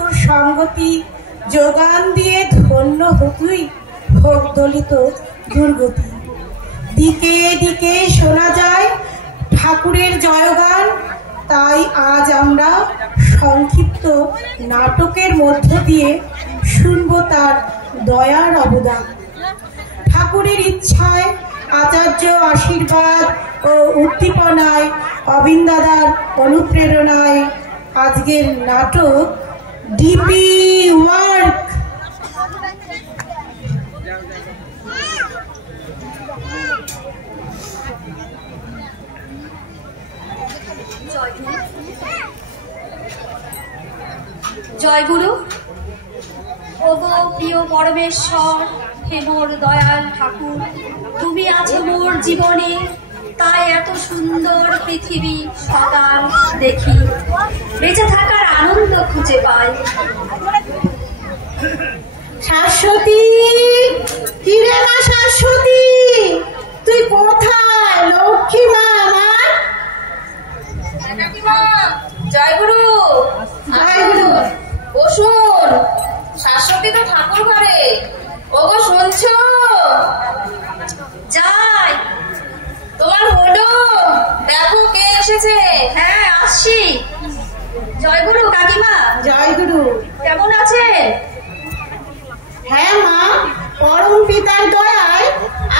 তোর সঙ্গতি যোগান দিয়ে ধন্য হতুই ভোগ দলিত দুর্গতি। দিকে দিকে শোনা যায় ঠাকুরের জয়গান, তাই আজ আমরা সংক্ষিপ্ত নাটকের মধ্য দিয়ে শুনব তার দয়ার অবদান। ঠাকুরের ইচ্ছায়, আচার্য আশীর্বাদ ও উদ্দীপনায়, অবিন দাদার অনুপ্রেরণায় আজকের নাটক ডিপি ওয়ার্ক। জয় গুরু। ওগো প্রিয় পরমেশ্বর, হে মোর দয়াল ঠাকুর, তুমি আছো মোর জীবনে, তাই এত সুন্দর পৃথিবী সকাল দেখি, বেঁচে থাকার আনন্দ খুঁজে পাই। শাশ্বতী, কিরে মা শাশ্বতী, তুই কোথায়? লক্ষ্মী মা আমার। জয় গুরু। জয় গুরু। বসুন, শাশ্বতী তো ঠাকুর ঘরে। ওগো শুনছো? যাই, তোমার হলো, দেখো কে এসেছে। হ্যাঁ আসছি। জয় গুরু কাকিমা। জয় গুরু। কেমন আছেন? হ্যাঁ মা, পরম পিতার দয়ায়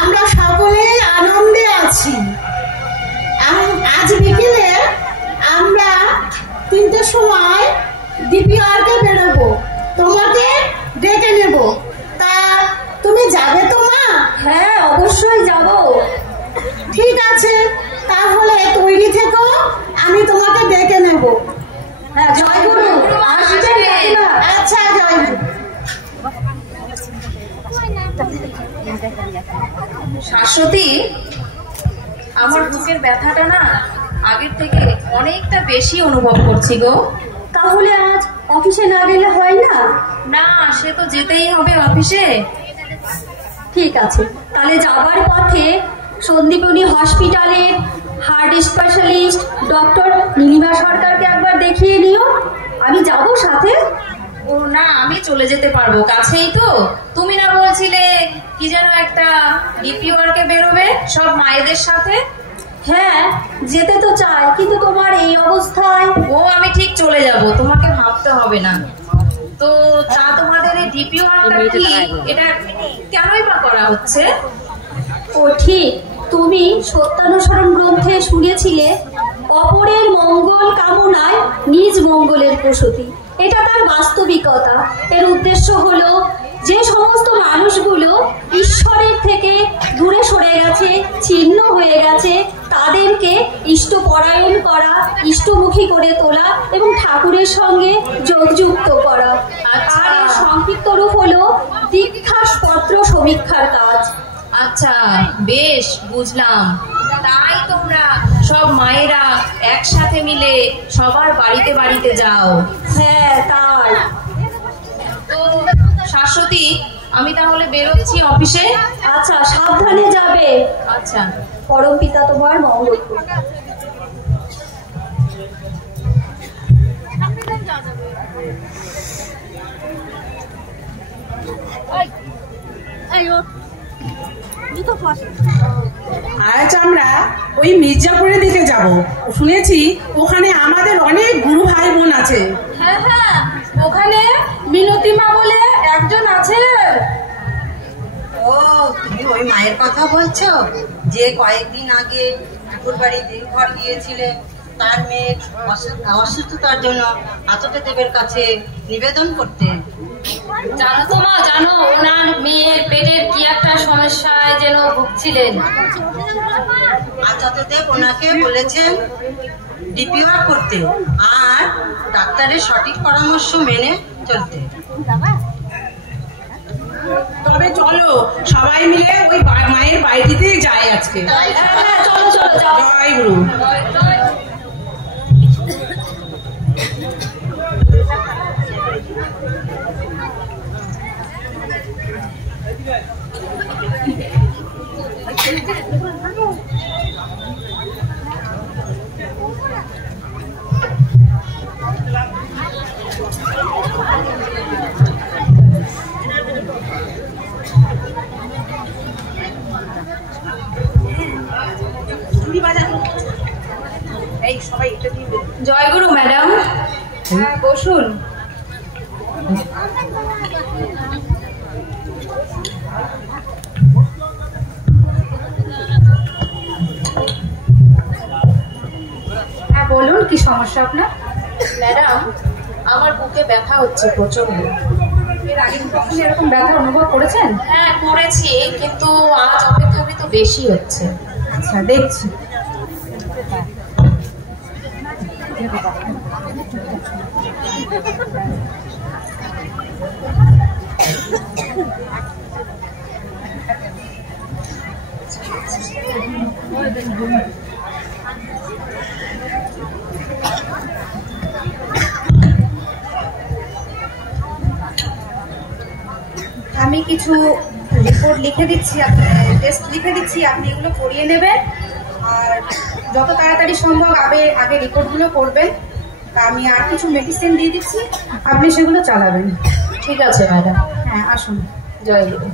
আমরা সকলে আনন্দে আছি। আজ বিকেলে আমরা 3টের সময় ডিপি ওয়ার্কে বেরোবো, তোমাকে ডেকে নেব। তা তুমি যাবে তো মা? হ্যাঁ অবশ্যই যাব। ঠিক আছে, তাহলে তৈরি থেকো, আমি তোমাকে ডেকে নেব। হ্যাঁ জয় গুরু। আসবেন কাকিমা। আচ্ছা জয় গুরু। শাশ্বতী, আমার বুকের ব্যথাটা না আগের থেকে অনেকটা বেশি অনুভব করছি গো। তাহলে আজ অফিসে না গেলে হয় না? না, সে তো যেতেই হবে অফিসে। ঠিক আছে, তাহলে যাবার পথে সন্দীপনী হসপিটালের হার্ট স্পেশালিস্ট ডক্টর নীলিমা সরকারকে একবার দেখিয়ে নিও। আমি যাব সাথে। ও না, আমি চলে যেতে পারবো, কাছেই তো। তুমি না বলছিলে কি যেন একটা ডিপি ওয়ার্কে বেরোবে সব মায়েদের সাথে? হ্যাঁ যেতে তো চাই, কিন্তু তোমার এই অবস্থায়। ও আমি ঠিক চলে যাব, তোমাকে ভাবতে হবে না। তো তা তোমাদের এই ডিপি ওয়ার্কটা কি, এটা কেনই বা করা হচ্ছে? ও ঠিক, তুমি সত্যানুসরণ গ্রন্থে শুনেছিলে অপরের মঙ্গল কামনায় নিজ মঙ্গলের প্রসূতি। এটা তার বাস্তবিকতা। এর উদ্দেশ্য হলো যে সমস্ত মানুষগুলো ঈশ্বরের থেকে দূরে সরে গেছে, ছিন্ন হয়ে গেছে, তাদেরকে ইষ্টপরায়ণ করা, ইষ্টমুখী করে তোলা এবং ঠাকুরের সঙ্গে যোগযুক্ত করা। আর এর সংক্ষিপ্ত রূপ হলো দীক্ষাপত্র সমীক্ষার কাজ। আচ্ছা বেশ, বুঝলাম। তাই তোমরা সব মায়েরা একসাথে মিলে সবার বাড়িতে বাড়িতে যাও? হ্যাঁ তাই। তো শাশ্বতী, আমি তাহলে বেরোচ্ছি অফিসে। আচ্ছা সাবধানে যাবে। আচ্ছা, পরম পিতা তোমার মঙ্গল করুন। আজ আমরা ওই মির্জাপুরের দিকে যাব। শুনেছি ওখানে আমাদের অনেক গুরু ভাই বোন আছে। হ্যাঁ হ্যাঁ, ওখানে মিনতি মা বলে একজন আছে। ও, তুমি ওই মায়ের কথা বলছো যে কয়েকদিন আগে ঠাকুর বাড়ি ঘর গিয়েছিলে তার মেয়ের অসুস্থতার জন্য আতকে দেবের কাছে নিবেদন করতে? জানো তো মা, জানো ওনার মেয়ের পেটের কি একটা সমস্যায় যেন ভুগছিলেন। আতকে দেব ওনাকে বলেছেন ডিপি ওয়ার্ক করতে আর ডাক্তারের সঠিক পরামর্শ মেনে চলতে। তবে চলো সবাই মিলে ওই মায়ের বাড়িতে যাই আজকে। চলো চলো যাও। জয় গুরু। এই সবাই এটা দিয়ে জয়গুরু ম্যাডাম। হ্যাঁ বসুন। হ্যাঁ বলুন, কি সমস্যা আপনার? ম্যাডাম, আমার বুকে ব্যথা হচ্ছে প্রচন্ড। এর আগে কখনো এরকম ব্যথা অনুভব করেছেন? হ্যাঁ করেছি, কিন্তু আজ অপেক্ষাকৃত বেশি হচ্ছে। আচ্ছা দেখছি। আমি কিছু রিপোর্ট লিখে দিচ্ছি, টেস্ট লিখে দিচ্ছি, আপনি এগুলো করিয়ে নেবেন। আর যত তাড়াতাড়ি সম্ভব আগে রিপোর্টগুলো করবেন। আমি আর কিছু মেডিসিন দিয়ে দিচ্ছি, আপনি সেগুলো চালাবেন। ঠিক আছে ম্যাডাম। হ্যাঁ আসুন। জয়গুরু।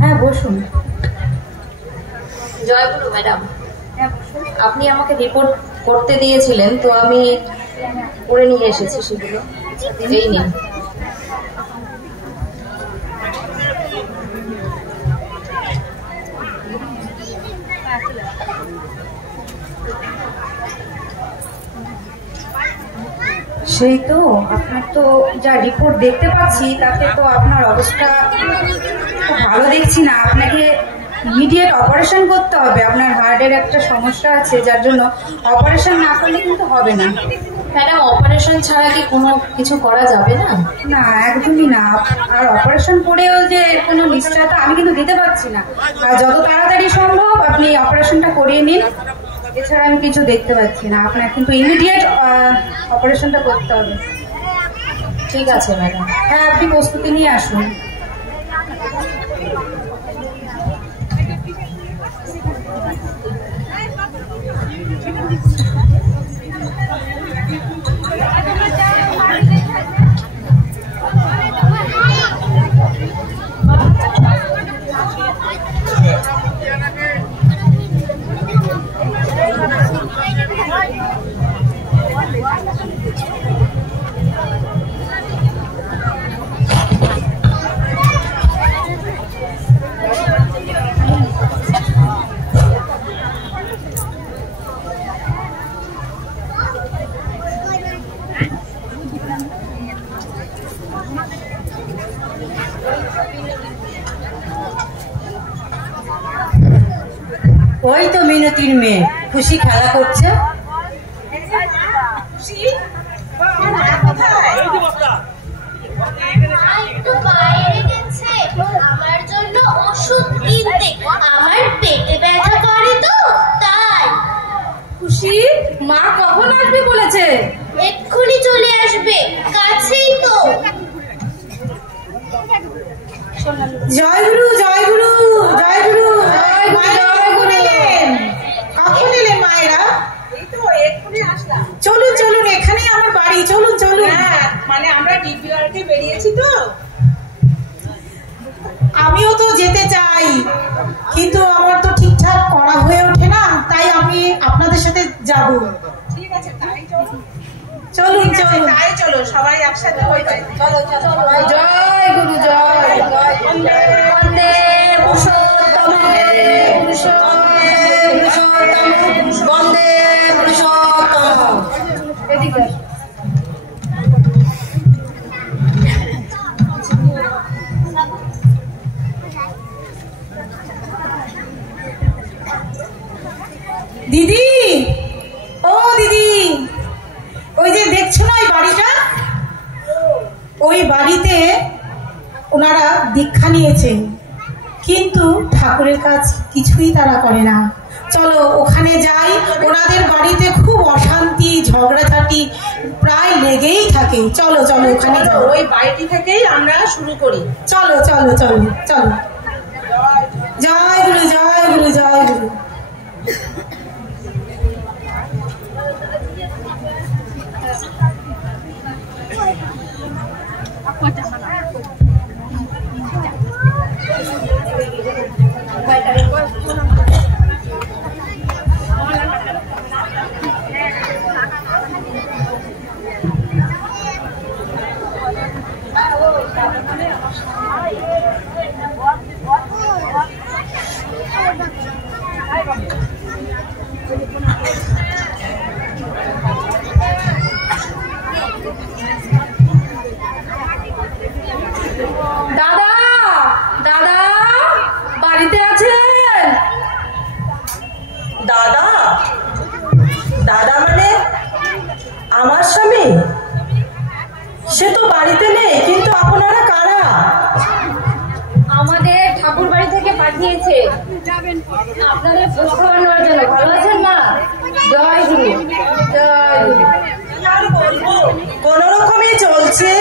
হ্যাঁ বসুন। জয়গুরু ম্যাডাম, হ্যাঁ বসুন। আপনি আমাকে রিপোর্ট করতে দিয়েছিলেন, তো আমি করে নিয়ে এসেছি সেগুলো। এই নিন। সেই তো, আপনার তো যা রিপোর্ট দেখতে পাচ্ছি তাতে তো আপনার অবস্থা খুব ভালো দেখছি না। আপনাকে ইমিডিয়েট অপারেশন করতে হবে। আপনার হার্টের একটা সমস্যা আছে, যার জন্য অপারেশন না করলে কিন্তু হবে না। ম্যাডাম, অপারেশন ছাড়া কি কোনো কিছু করা যাবে না? না একদমই না। আর অপারেশন করেও যে কোনো নিশ্চয়তা আমি কিন্তু দিতে পারছি না। আর যত তাড়াতাড়ি সম্ভব আপনি অপারেশনটা করিয়ে নিন, এছাড়া আমি কিছু দেখতে পাচ্ছি না। আপনার কিন্তু ইমিডিয়েট অপারেশনটা করতে হবে। ঠিক আছে ম্যাডাম। হ্যাঁ আপনি প্রস্তুতি নিয়ে আসুন। ওই তো মিনতির মেয়ে খুশি খেলা করছে। একটু বাইরে গেছে আমার জন্য ওষুধ কিনতে। আমার পেটে ব্যথা করে তো তাই। খুশি, মা কখন আসবে বলেছে? এক্ষুনি চলে আসবে, কাছেই তো। জয়গুরু জয়গুরু জয়গুরু জয়গুরু এলেন। কখন এলেন মায়েরা? এই তো এক্ষুনি আসলাম। চলুন চলুন, এখানেই আমার বাড়ি, চলুন চলুন। হ্যাঁ মানে আমরা ডিপিআরকে বেরিয়েছি তো। আমিও তো যেতে চাই, কিন্তু আমার তো ঠিকঠাক করা হয়ে ওঠে না, তাই আমি আপনাদের সাথে যাব। ঠিক আছে তাই চলো। চলুন ঠিক আছে, চলুন। তাই চলো সবাই একসাথে হয়ে যাই। চলো চলো সবাই। জয় গুরু জয় জয়। বন্দে পুরুষোত্তম, বন্দে পুরুষোত্তম। এদিকে দিদি, ও দিদি, ওই যে দেখছো না ওই বাড়িটা, ওই বাড়িতে ওনারা দীক্ষা নিয়েছেন, কিন্তু ঠাকুরের কাজ কিছুই তারা করে না। চলো ওখানে যাই। ওনাদের বাড়িতে খুব অশান্তি ঝগড়াঝাটি প্রায় লেগেই থাকে। চলো চলো ওখানে যাও। ওই বাড়িটি থেকেই আমরা শুরু করি। চলো চলো চলো চলো। জয় গুরু জয় গুরু জয় গুরু। দাদা দাদা বাড়িতে আছেন? দাদা? দাদা মানে আমার স্বামী? সে তো বাড়িতে নেই, কিন্তু আপনারা কারা? আমাদের ঠাকুর বাড়ি থেকে পাঠিয়েছে আপনাদের ভোজ খাওয়ানোর জন্য। ভালো আছেন মা? জয় গুরু জয় গুরু। আর বলবো, কোন রকমে চলছে।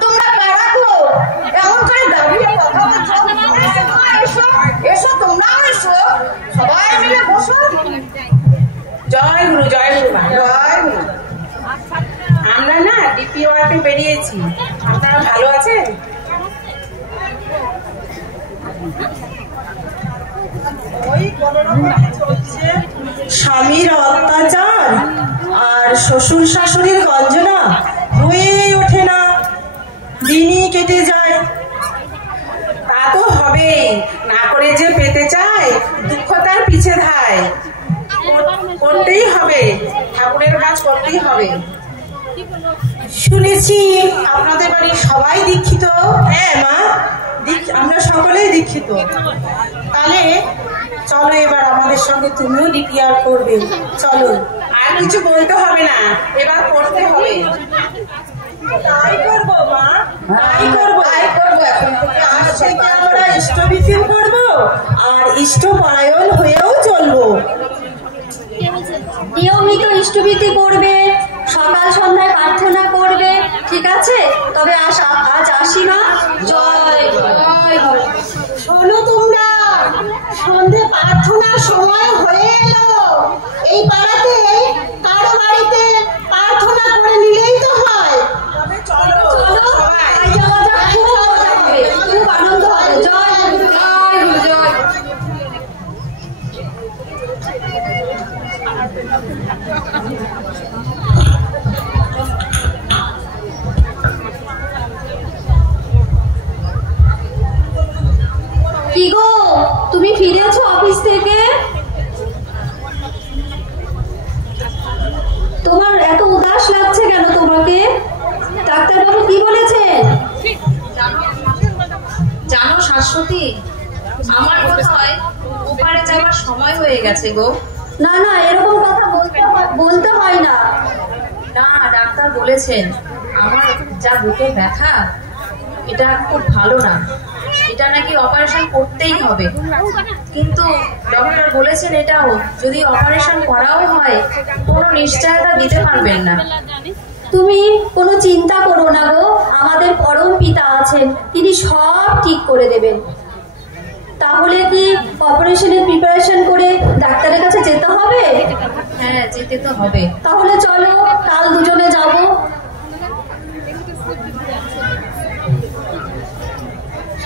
তোমরা কারা গো? এমন করে দাঁড়িয়ে কথা বলছো? এসো এসো, তোমরাও এসো, সবাই মিলে বসো। জয় গুরু জয় গুরু মা, জয় গুরু। আমরা না ডিপি ওয়ার্কে বেরিয়েছি, আপনারা ভালো আছেন? ওই কোন রকমে চলছে। স্বামীর অত্যাচার আর শ্বশুর শাশুড়ির গঞ্জনা হয়েই ওঠে না, দিনই কেটে যায়। তা তো হবেই, না করে যে পেতে চায়, দুঃখ তার পিছে ধায়। করতেই হবে, ঠাকুরের কাজ করতেই হবে। শুনেছি আপনাদের বাড়ির সবাই দীক্ষিত। হ্যাঁ মা, আমরা সকলেই দীক্ষিত। তাহলে চলো এবার আমাদের সঙ্গে তুমিও ডিপিআর করবে। চলো। আর কিছু বলতে হবে না, এবার করতে হবে। তাই করবো মা, তাই করবো। তাই করবো এখন থেকে। আজ থেকে আমরা ইষ্টবিধিও করবো আর ইষ্টপরায়ণ হয়েও চলবো। নিয়মিত ইষ্টভীতি করবে, সকাল সন্ধ্যায় প্রার্থনা করবে, ঠিক আছে? তবে আজ আসি মা। জয় জয় গুরু। শোনো তোমরা, সন্ধে প্রার্থনার সময় হয়ে এলো। এই পাড়াতে কারো বাড়িতে প্রার্থনা করে নিলেই তো হয়। চলো চলো তাই যাওয়া যাক, খুব মজা হবে, খুব আনন্দ হবে। জয় গুরু জয় গুরু জয়। কি গো, তুমি ফিরেছো অফিস থেকে? তোমার এত উদাস লাগছে কেন তোমাকে? ডাক্তারবাবু কি বলেছেন? জানো শাশ্বতী, আমার মনে হয় ওপারে যাওয়ার সময় হয়ে গেছে গো। না না, এরকম কথা বলতে হয় না। না, ডাক্তার বলেছেন আমার যা বুকে ব্যথা, এটা খুব ভালো না, এটা নাকি অপারেশন করতেই হবে। কিন্তু ডক্টর বলেছেন এটাও যদি অপারেশন করাও হয় কোনো নিশ্চয়তা দিতে পারবেন না। তুমি কোনো চিন্তা করো না গো, আমাদের পরম পিতা আছেন, তিনি সব ঠিক করে দেবেন। তাহলে কি অপারেশনের প্রিপারেশন করে ডাক্তারের কাছে যেতে হবে? হ্যাঁ, যেতে তো হবে। তাহলে চলো কাল দুজনে যাব।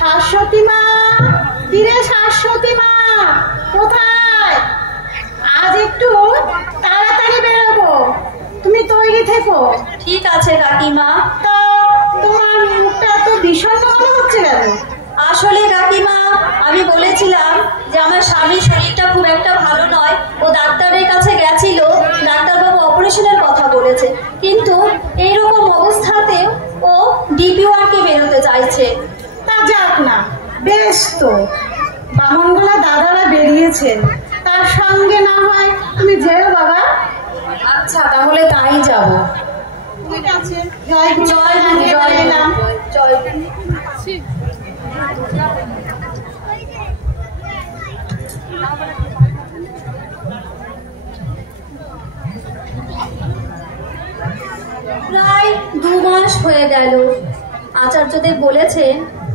শাশ্বতী মা, কিরে শাশ্বতী মা, কোথায়? আজ একটু তাড়াতাড়ি বেরোবো, তুমি তৈরি থেকো। ঠিক আছে কাকিমা। তো তোমার মুখটা তো বিষণ্ণ মনে হচ্ছে কেন? আসলে কাকিমা, আমি বলেছিলাম যে আমার স্বামীর শরীরটা খুব একটা ভালো নয়, ও ডাক্তারের কাছে গেছিল, ডাক্তারবাবু অপারেশনের কথা বলেছে, কিন্তু এইরকম অবস্থাতে ও ডিপি ওয়ার্কে বেরোতে চাইছে। তা যাক না, বেশ তো, বামনগোলা দাদারা বেরিয়েছেন, তার সঙ্গে না হয় তুমি যেও বাবা। আচ্ছা, তাহলে আছে। জয় গুরু, জয় গুরু, জয় এলাম। জয় গুরু। প্রায় 2 মাস হয়ে গেল। আচার্যদেব বলেছেন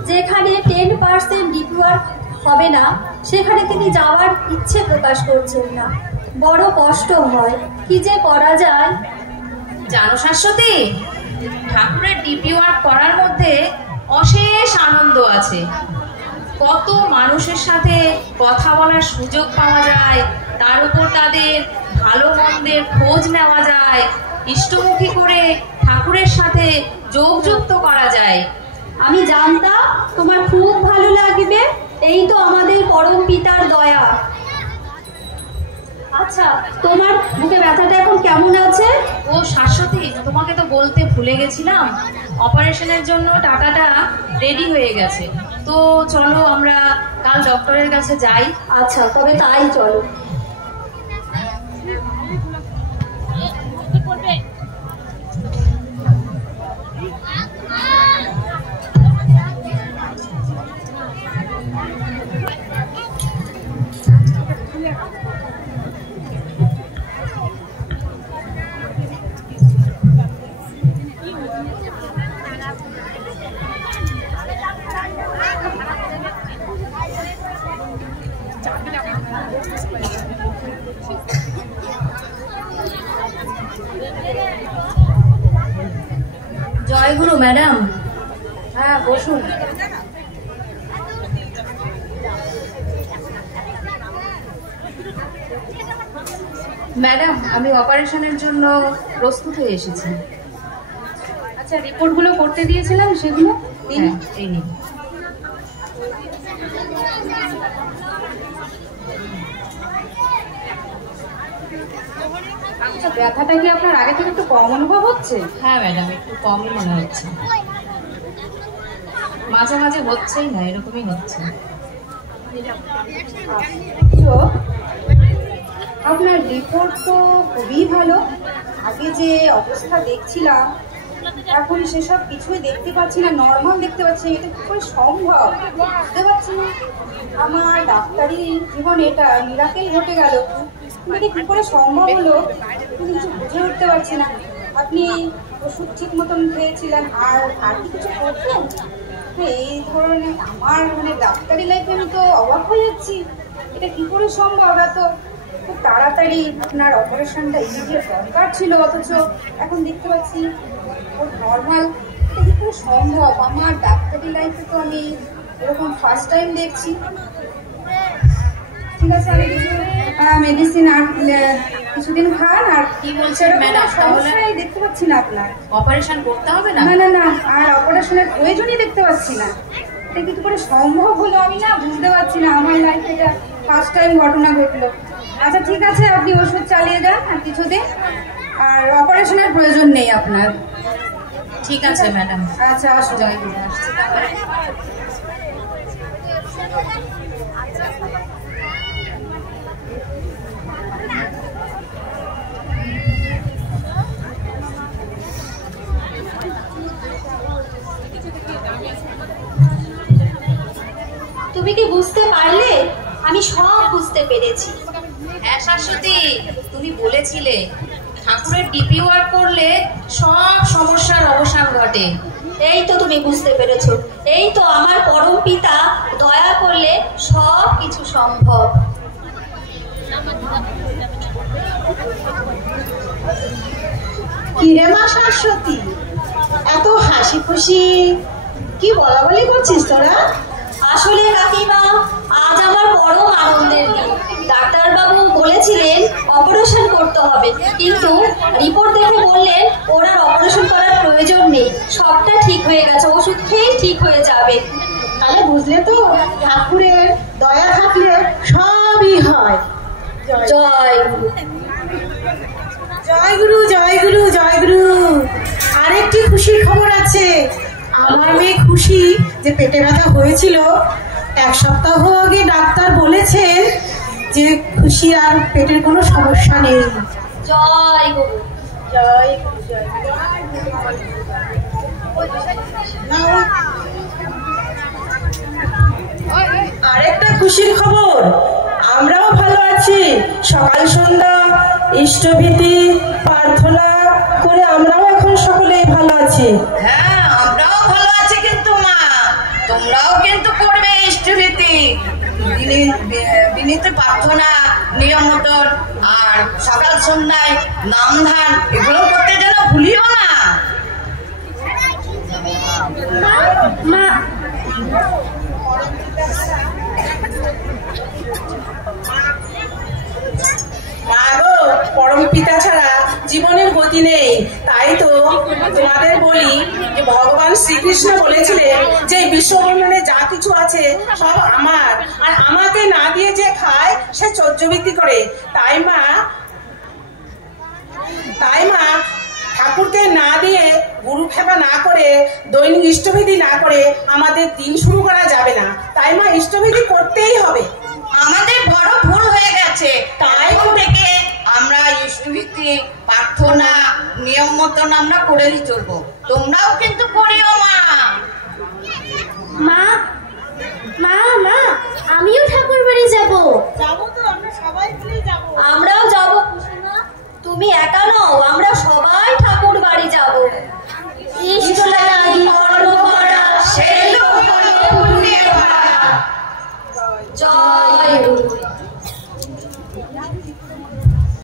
যেখানে 10% ডিপিওয়ার হবে না সেখানে তিনি যাওয়ার ইচ্ছে প্রকাশ করছেন না। বড় কষ্ট হয়, কি যে করা যায়। জানো শাশ্বতী, ঠাকুরের ডিপি ওয়ার্ক করার মধ্যে অশেষ আনন্দ আছে। কত মানুষের সাথে কথা বলার সুযোগ পাওয়া যায়, তার উপর তাদের ভালো মন্দের খোঁজ নেওয়া যায়, ইষ্টমুখী করে ঠাকুরের সাথে যোগযুক্ত করা যায়। আমি জানতাম তোমার খুব ভালো লাগবে, এই তো আমাদের পরম পিতার দয়া। আচ্ছা, তোমার বুকে ব্যথাটা এখন কেমন আছে? ও শাশ্বতী, তোমাকে তো বলতে ভুলে গেছিলাম, অপারেশনের জন্য টাকাটা রেডি হয়ে গেছে। তো চলো আমরা কাল ডক্টরের কাছে যাই। আচ্ছা, তবে তাই চলো। জয় গুরু ম্যাডাম। হ্যাঁ, বসুন। ম্যাডাম, আমি অপারেশনের জন্য প্রস্তুত হয়ে এসেছি। আচ্ছা, রিপোর্টগুলো করতে দিয়েছিলাম সেগুলো দিন। হ্যাঁ, এই নিন। আচ্ছা, ব্যথাটা কি আপনার আগে থেকে একটু কম অনুভব হচ্ছে? হ্যাঁ ম্যাডাম, একটু কমই মনে হচ্ছে। মাঝে মাঝে হচ্ছেই না, এরকমই হচ্ছে। তো আপনার রিপোর্ট তো খুবই ভালো। আগে যে অবস্থা দেখছিলাম এখন সেসব কিছুই দেখতে পাচ্ছি না, নর্মাল দেখতে পাচ্ছি। এটা কি করে সম্ভব বুঝতে পারছি না। আমার ডাক্তারি জীবনে এটা মিরাকেল ঘটে গেল, এটা কি করে সম্ভব হলো কিছু বুঝে উঠতে পারছি না। আপনি ওষুধ ঠিক মতন খেয়েছিলেন আর কি কিছু করতেন? এই ধরনের আমার ডাক্তারি লাইফে আমি তো অবাক হয়ে যাচ্ছি। এটা কি করে সম্ভব? এত খুব তাড়াতাড়ি আপনার অপারেশনটা ইমিডিয়েট দরকার ছিল, অথচ এখন দেখতে পাচ্ছি খুব নর্মাল। এটা কি করে সম্ভব? আমার ডাক্তারি লাইফে তো আমি এরকম ফার্স্ট টাইম দেখছি। ঠিক আছে, আমি মেডিসিন আর কিছুদিন খান। আর কি বলছেন ম্যাডাম? সমস্যাই দেখতে পাচ্ছি না আপনার। অপারেশন করতে হবে না? না না না, আর অপারেশনের প্রয়োজনই দেখতে পাচ্ছি না। এটা কি করে সম্ভব হলো আমি না বুঝতে পারছি না। আমার লাইফে এটা ফার্স্ট টাইম ঘটনা ঘটলো। আচ্ছা ঠিক আছে, আপনি ওষুধ চালিয়ে যান আর কিছুদিন, আর অপারেশনের প্রয়োজন নেই আপনার। ঠিক আছে ম্যাডাম। আচ্ছা, আসো। জয় গুরু, আসছি তাহলে। তুমি কি বুঝতে পারলে? আমি সব বুঝতে পেরেছি। হ্যাঁ শাশ্বতী, তুমি বলেছিলে ঠাকুরের ডিপি ওয়ার্ক করলে সব সমস্যার অবসান ঘটে। এই তো তুমি বুঝতে পেরেছো। এই তো আমার পরম পিতা দয়া করলে সব কিছু সম্ভব। কিরে মা শাশ্বতী, এত হাসি খুশি কি বলা বলি করছিস তোরা? আসলে কাকিমা, আজ আমার পরম আনন্দের দিন। ডাক্তারবাবু বলেছিলেন অপারেশন করতে হবে, কিন্তু রিপোর্ট দেখে বললেন ওর আর অপারেশন করার প্রয়োজন নেই, সবটা ঠিক হয়ে গেছে, ওষুধ খেয়েই ঠিক হয়ে যাবে। তাহলে বুঝলে তো, ঠাকুরের দয়া থাকলে সবই হয়। জয় গুরু। জয় গুরু, জয় গুরু, জয় গুরু। আরেকটি খুশির খবর আছে। আমার মেয়ে খুশি যে পেটে ব্যথা হয়েছিল, 1 সপ্তাহ আগে ডাক্তার বলেছেন যে খুশি আর পেটের কোনো সমস্যা নেই। জয় গুরু। জয় আরেকটা খুশির খবর, আমরাও ভালো আছি। সকাল সন্ধ্যা ইষ্টভীতি প্রার্থনা করে আমরাও এখন সকলেই ভালো আছি। হ্যাঁ, আমরাও ভালো আছি, কিন্তু মা তোমরাও কিন্তু করবে ইষ্টভীতি, বিনীত প্রার্থনা নিয়ম মতন, আর সকাল সন্ধ্যায় নাম ধান এগুলো করতে যেন ভুলিও না। মা মা গো, পরম পিতা ছাড়া জীবনের গতি নেই। তাই তো তোমাদের বলি যে ভগবান শ্রীকৃষ্ণ বলেছিলেন যে বিশ্বব্রহ্মাণ্ডে যা কিছু আছে সব আমার, আর আমাকে না দিয়ে যে খায় সে চর্যবৃত্তি করে। তাই মা ঠাকুরকে না দিয়ে, গুরু সেবা না করে, দৈনিক ইষ্টবিধি না করে আমাদের দিন শুরু করা যাবে না। তাই মা ইষ্টবিধি করতেই হবে। আমাদের বড় ভুল হয়ে গেছে, তাই থেকে আমরা ইষ্টভীতি প্রার্থনা নিয়ম মতন আমরা করেই চলবো। তোমরাও কিন্তু করিও মা।